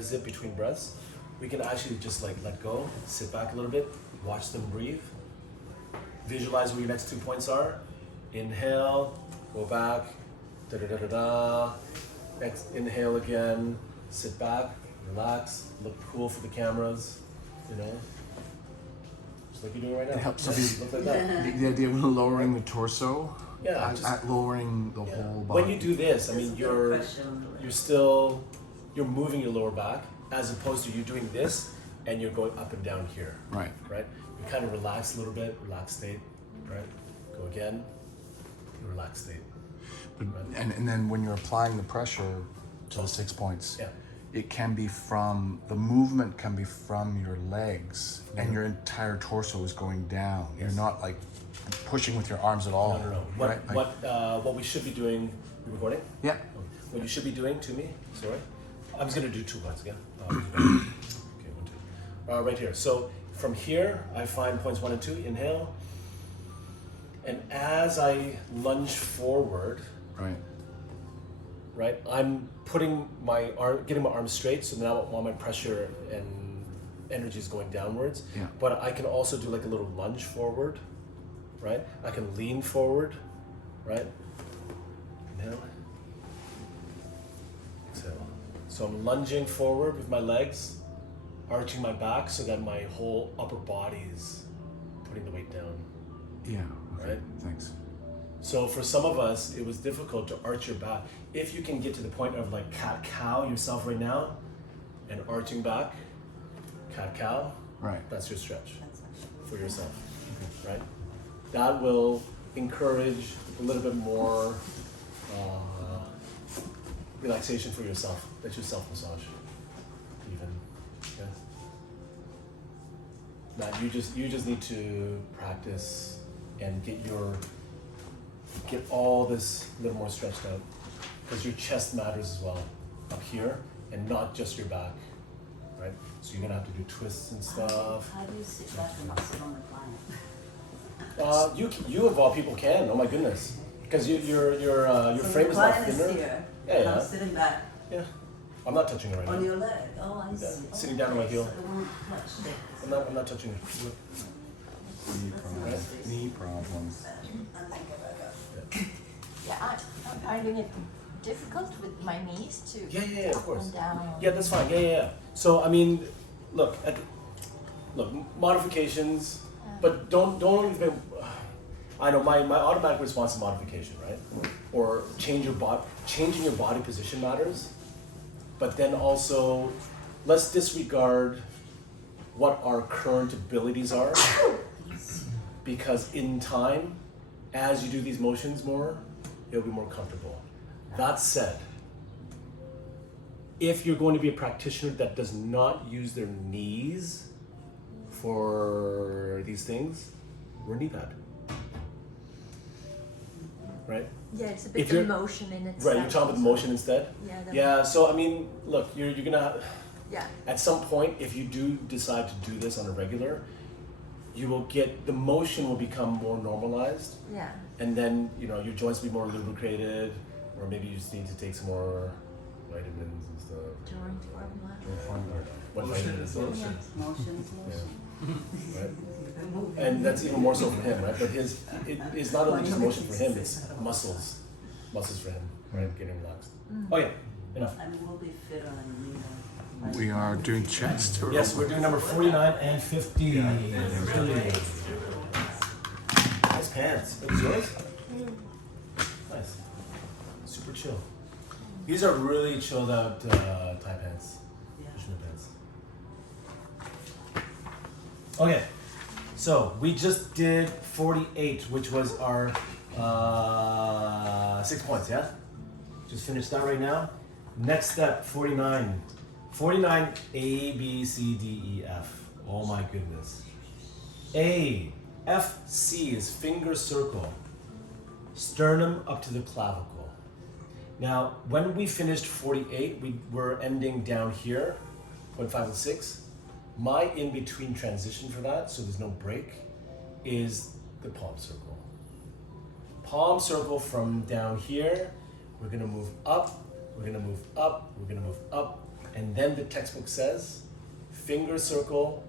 is it between breaths, we can actually just like let go, sit back a little bit, watch them breathe. Visualize where your next 2 points are. Inhale, go back, da da da da da. Inhale again, sit back, relax, look cool for the cameras, you know. Just like you're doing right now. It helps yeah, to look like that. the idea of lowering the torso, Yeah, lowering the whole body. When you do this, I mean, you're moving your lower back as opposed to you doing this and you're going up and down here. Right. Right? You kind of relax a little bit, relaxed state, right? Go again, relaxed state. But, and then when you're applying the pressure to the 6 points, yeah. it can be the movement can be from your legs and your entire torso is going down. Yes. You're not like pushing with your arms at all. No. Right? What we should be doing, you recording? Yeah. What you should be doing to me, sorry. I'm just gonna do 2 points again. Okay, 1, 2. Right here. So from here, I find points 1 and 2, inhale. And as I lunge forward, right, I'm putting my arm, getting my arms straight, so now all my pressure and energy is going downwards. Yeah. But I can also do like a little lunge forward, right? I can lean forward, right? Inhale. Exhale. So I'm lunging forward with my legs, arching my back so that my whole upper body is putting the weight down. Yeah. Okay. Right? Thanks. So for some of us, it was difficult to arch your back. If you can get to the point of like cat-cow yourself right now and arching back, cat-cow, right, that's your stretch for yourself, right? That will encourage a little bit more relaxation for yourself. That's your self-massage, even. Yeah. Now you just need to practice and get all this a little more stretched out, because your chest matters as well up here and not just your back, right? So you're gonna have to do twists and stuff. How do you sit back and not sit on the client? You of all people can. Oh my goodness, because your So frame the is not client is thinner. here, Yeah. I'm sitting back Yeah, I'm not touching it right on now. your leg. Oh, I see. Yeah, sitting down on my heel. So it won't touch it. I'm not touching it. Knee problems. Knee problems. Yeah, I'm finding it difficult with my knees to Yeah, of up course. and down. Yeah, that's fine. Yeah. So I mean, look, modifications, but don't even. I know my automatic response is modification, right? Or changing your body position matters, but then also, let's disregard what our current abilities are, because in time, as you do these motions more, it'll be more comfortable. That said, if you're going to be a practitioner that does not use their knees for these things, wear a knee pad. Right? Yeah, it's a If bit you're- of motion in itself. Right, you're talking about the motion instead? Yeah. Yeah, so I mean, look, you're gonna, Yeah. at some point, if you do decide to do this on a regular, you will get, the motion will become more normalized, Yeah. and then, your joints will be more lubricated, or maybe you just need to take some more vitamins and stuff. Joint formula. What vitamins? Motion is motion. Right? And that's even more so for him, right? But it's not only just motion for him, it's muscles for him, right? Getting relaxed. Oh yeah, enough. I mean, we'll be fitter and leaner. We are doing chest. Or Yes, we're doing number 49 and 50. Nice pants. Those yours? Nice. Super chill. These are really chilled out tie pants. Fisherman pants. Okay, so we just did 48, which was our 6 points, yeah? Just finished that right now. Next step, 49. 49, A, B, C, D, E, F. Oh my goodness. A, F, C is finger circle. Sternum up to the clavicle. Now, when we finished 48, we were ending down here, 0.5 and 6. My in-between transition for that, so there's no break, is the palm circle. Palm circle from down here, we're gonna move up, we're gonna move up, we're gonna move up, And then the textbook says, finger circle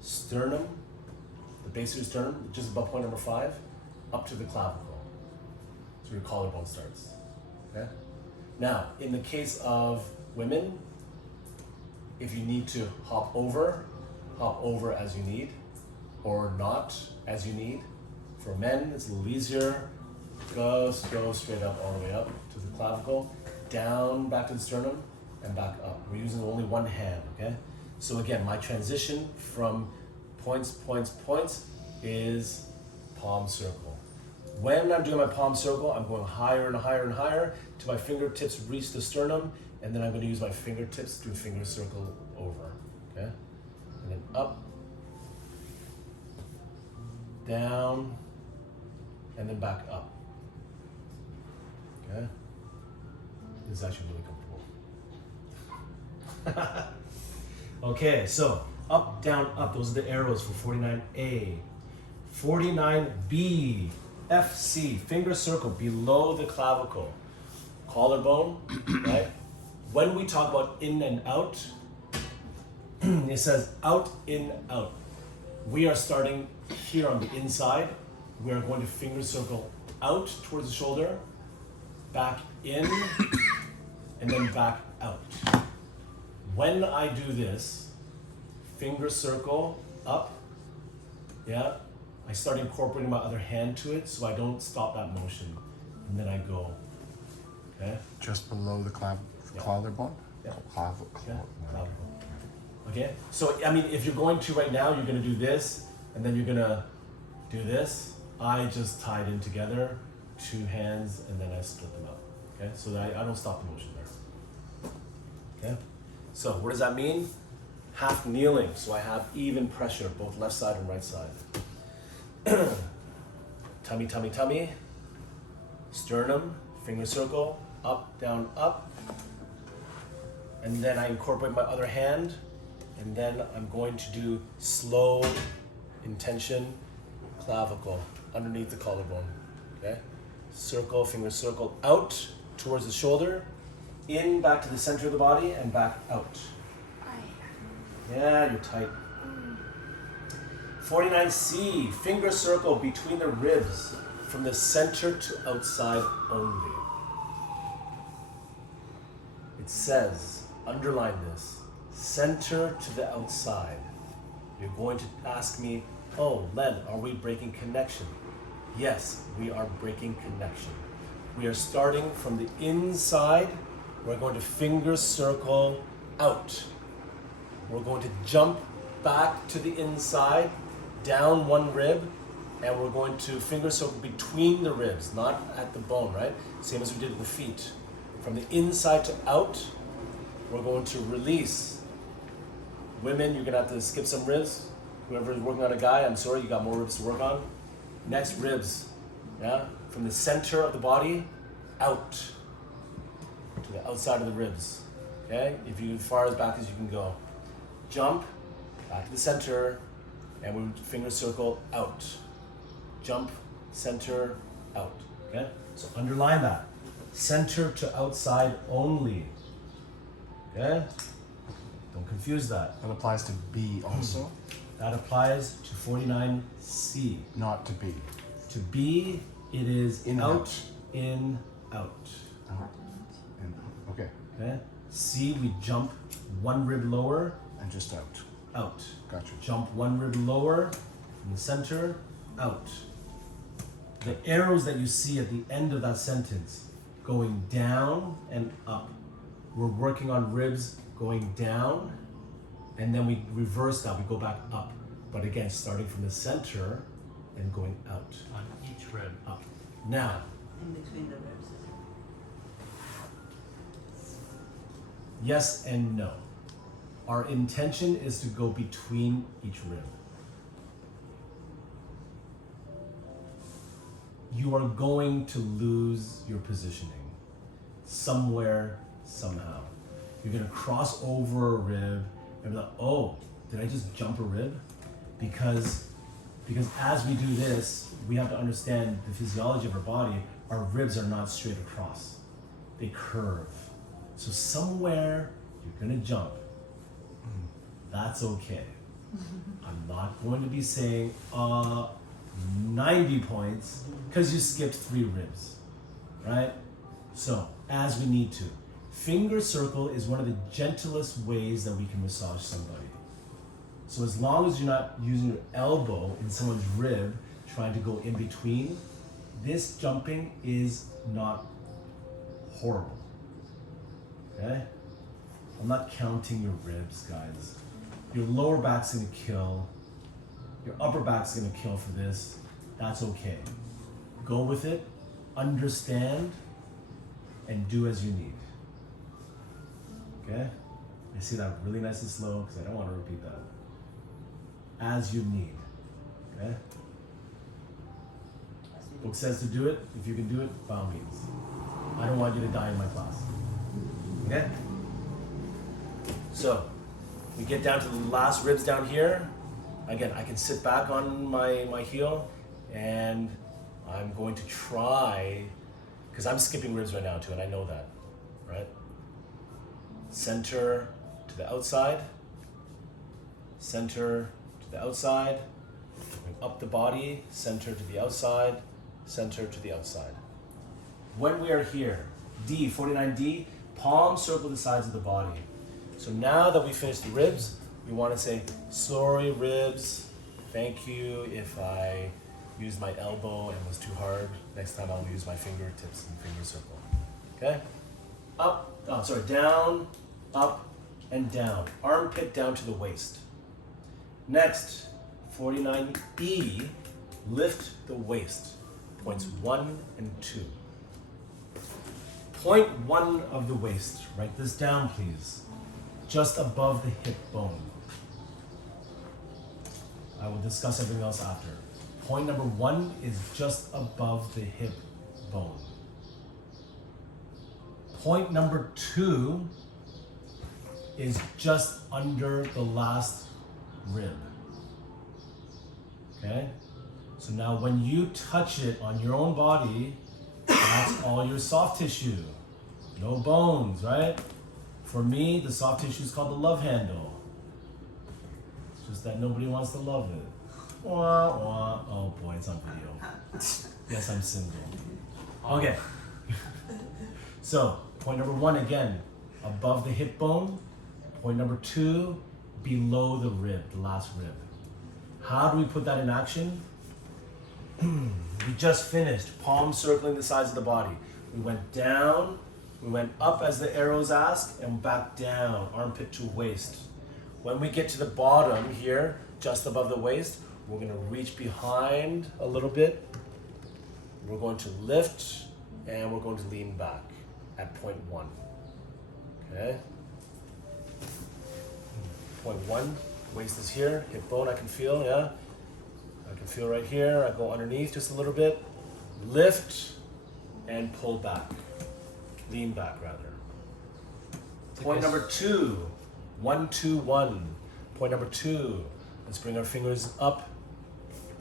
sternum, the base of your sternum, just above point number 5, up to the clavicle. So your collarbone starts. Okay? Now, in the case of women, if you need to hop over as you need, or not as you need. For men, it's a little easier. Go straight up, all the way up to the clavicle, down back to the sternum, and back up. We're using only one hand, okay? So again, my transition from points is palm circle. When I'm doing my palm circle, I'm going higher and higher and higher till my fingertips reach the sternum, and then I'm going to use my fingertips to do a finger circle over, okay? And then up, down, and then back up. Okay? This is actually really comfortable. Okay, so up, down, up. Those are the arrows for 49A. 49B, FC, finger circle below the clavicle. Collarbone, right? When we talk about in and out, it says out, in, out. We are starting here on the inside. We are going to finger circle out towards the shoulder, back in, and then back out. When I do this, finger circle up, yeah, I start incorporating my other hand to it so I don't stop that motion. And then I go, okay? Just below the collarbone? Yeah. Clavicle. Yeah, clavicle. Okay, so I mean, if you're going to right now, you're gonna do this, and then you're gonna do this. I just tied in together, 2 hands, and then I split them up. Okay, so that I don't stop the motion there. Okay, so what does that mean? Half kneeling, so I have even pressure, both left side and right side. Tummy, tummy, tummy. Sternum, finger circle, up, down, up. And then I incorporate my other hand, and then I'm going to do slow intention, clavicle, underneath the collarbone, okay? Circle, finger circle, out towards the shoulder, in, back to the center of the body, and back out. Yeah, you're tight. 49C, finger circle between the ribs, from the center to outside only. It says, underline this, center to the outside. You're going to ask me, oh, Len, are we breaking connection? Yes, we are breaking connection. We are starting from the inside. We're going to finger circle out. We're going to jump back to the inside, down 1 rib, and we're going to finger circle between the ribs, not at the bone, right? Same as we did with the feet. From the inside to out, we're going to release. Women, you're gonna have to skip some ribs. Whoever's working on a guy, I'm sorry, you got more ribs to work on. Next, ribs, yeah? From the center of the body, out to the outside of the ribs, okay? If you, as far as back as you can go. Jump, back to the center, and we finger circle out. Jump, center, out, okay? So underline that. Center to outside only, okay? Don't confuse that. That applies to B also? That applies to 49C. Not to B. To B, it is In, out, out. in, out. Out. In. Okay. Okay? C, we jump 1 rib lower, And just out. out. Gotcha. Jump 1 rib lower, from the center, out. The arrows that you see at the end of that sentence, going down and up. We're working on ribs going down, and then we reverse that, we go back up. But again, starting from the center and going out. On each rib. Up. Now, In between the ribs. yes and no. Our intention is to go between each rib. You are going to lose your positioning somewhere, somehow. You're gonna cross over a rib and be like, oh, did I just jump a rib? Because as we do this, we have to understand the physiology of our body. Our ribs are not straight across. They curve. So somewhere You're gonna jump. That's okay. I'm not going to be saying 90 points because you skipped 3 ribs, right? So, as we need to. Finger circle is one of the gentlest ways that we can massage somebody. So as long as you're not using your elbow in someone's rib, trying to go in between, this jumping is not horrible, okay? I'm not counting your ribs, guys. Your lower back's gonna kill. Your upper back's gonna kill for this. That's okay. Go with it, understand, and do as you need. Okay? I see that really nice and slow because I don't want to repeat that. As you need. Okay? Book says to do it. If you can do it, by all means. I don't want you to die in my class. Okay? So, we get down to the last ribs down here. Again, I can sit back on my heel and I'm going to try, because I'm skipping ribs right now too, and I know that, right? Center to the outside, center to the outside, bring up the body, center to the outside, center to the outside. When we are here, D, 49D, palm circle the sides of the body. So now that we finished the ribs, we want to say, sorry ribs, thank you if I used my elbow and was too hard. Next time I'll use my fingertips and finger circle. Okay? Up, down, up, and down. Armpit down to the waist. Next, 49E, lift the waist. Points 1 and 2. Point 1 of the waist. Write this down, please. Just above the hip bone. I will discuss everything else after. Point number 1 is just above the hip bone. Point number 2 is just under the last rib. Okay? So now when you touch it on your own body, that's all your soft tissue. No bones, right? For me, the soft tissue is called the love handle. It's just that nobody wants to love it. Wah, wah. Oh boy, it's on video. Yes, I'm single. Okay. So, point number 1 again, above the hip bone. Point number 2, below the rib, the last rib. How do we put that in action? We just finished palm circling the sides of the body. We went down, we went up as the arrows ask, and back down, armpit to waist. When we get to the bottom here, just above the waist, we're gonna reach behind a little bit. We're going to lift, and we're going to lean back at point 1. Okay? Point 1, waist is here, hip bone I can feel, yeah? I can feel right here. I go underneath just a little bit. Lift and pull back. Lean back, rather. Point number 2. 1, 2, 1. Point number 2. Let's bring our fingers up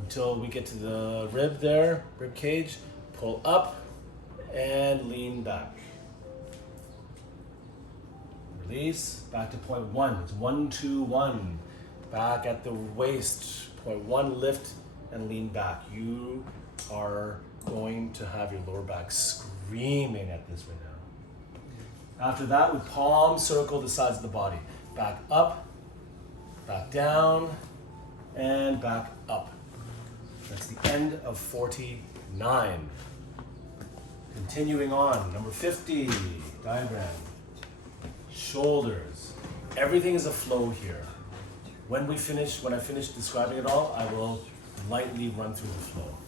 until we get to the rib there, rib cage. Pull up and lean back. Release. Back to point 1. It's 1, 2, 1. Back at the waist. Point 1, lift and lean back. You are going to have your lower back screaming at this right now. After that, we palm circle the sides of the body. Back up, back down, and back up. That's the end of 49. Continuing on, number 50, diagram. Shoulders. Everything is a flow here. When I finish describing it all, I will lightly run through the flow.